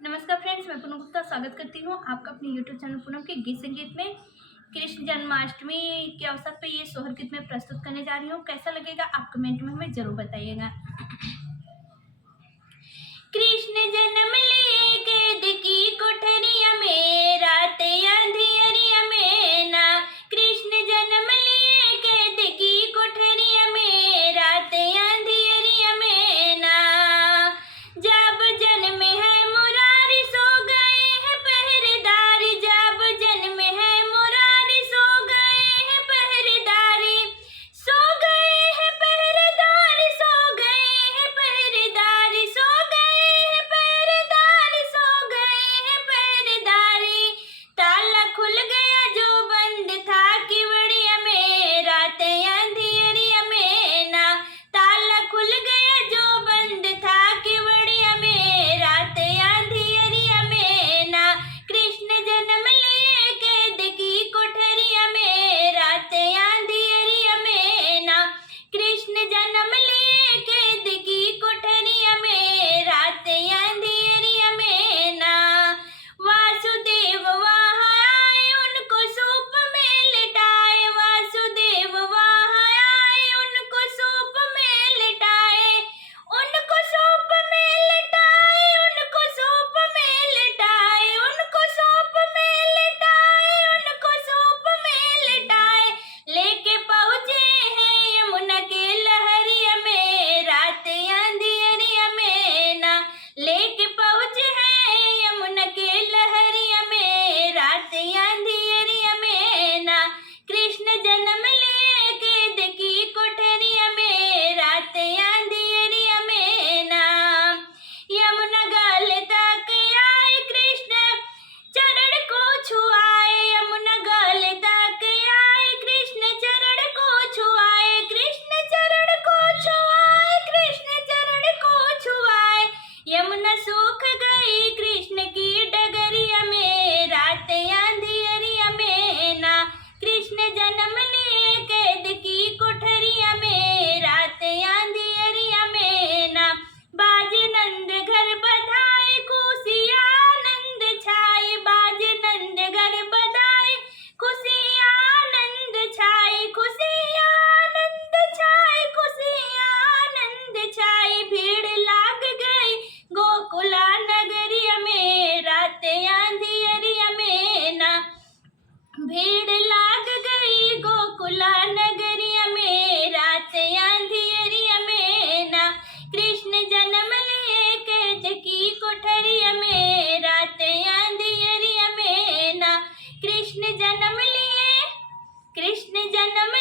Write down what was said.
नमस्कार फ्रेंड्स, मैं पूनम गुप्ता स्वागत करती हूँ आपका अपने यूट्यूब चैनल पूनम के गीत संगीत में। कृष्ण जन्माष्टमी के अवसर पर ये सोहर गीत मैं प्रस्तुत करने जा रही हूँ। कैसा लगेगा आप कमेंट में हमें जरूर बताइएगा। कृष्ण जन्म लिए कैद की कोठरिया में, रात अंधियरिया में ना। कृष्ण जन्म लिए कैद की कोठरिया में, रात अंधियरिया में ना। जब जन्म है मुरारी सो गए हैं पहरेदारी, जब जन्म है मुरारी सो गए हैं पहरेदारी, सो गए हैं पहरेदारी, सो गए हैं पहरेदारी, सो गए हैं पहरेदारी, सो गए हैं पहरेदारी। ताला खुल गया जो बंद था किवड़िया में, रात अंधियरिया में ना। ताला खुल गया जो बंद था किवड़िया में, रात अंधियरिया में ना। कृष्ण जन्म लिए कैद की कोठरिया में, रात अंधियरिया में ना। कृष्ण जन्म लिए कैद की कोठरिया में, रात अंधियरिया में ना। वासुदेव वहाँ आए उनको सूप में लिटाए, वासुदेव वहाँ आए उनको सूप में लिटाए, उनको सूप में लिटाए, उनको सूप में लिटाए, उनको सूप में लिटाए, उनको सूप में लिटाए। लेके पहुँचे हैं यमुना के लहरिया में, रात अंधियरिया में ना। लेके पहुँचे हैं यमुना के लहरिया में, रात अंधियरिया में ना। कृष्ण जन्म लिए कैद की कोठरिया में, रात अंधियरिया में ना। यमुना गाल तक आए कृष्ण चरण को छुआए, यमुना गाल तक आए कृष्ण चरण को छुआए, कृष्ण चरण को छुआए, कृष्ण चरण को छुआए। यमुना सूख गई कृष्ण की डगरिया में, रात अंधियरिया में ना। कृष्ण जन्म लिए कैद की कोठरिया में, रात अंधियरिया में ना। बाजे नंद घर बधाए खुशियाँ आनंद छाए, बाजे नंद घर बधाए खुशियाँ आनंद छाए, खुशियाँ आनंद छाए, खुशियाँ आनंद छाए। भीड़ लाग गई गोकुला नगरिया में, रात अंधियरिया में ना। भीड़ लाग गई गोकुला नगरिया में, रात अंधियरिया में ना। कृष्ण जन्म लिए कैद की कोठरिया में, रात अंधियरिया में ना। कृष्ण जन्म लिए, कृष्ण जन्म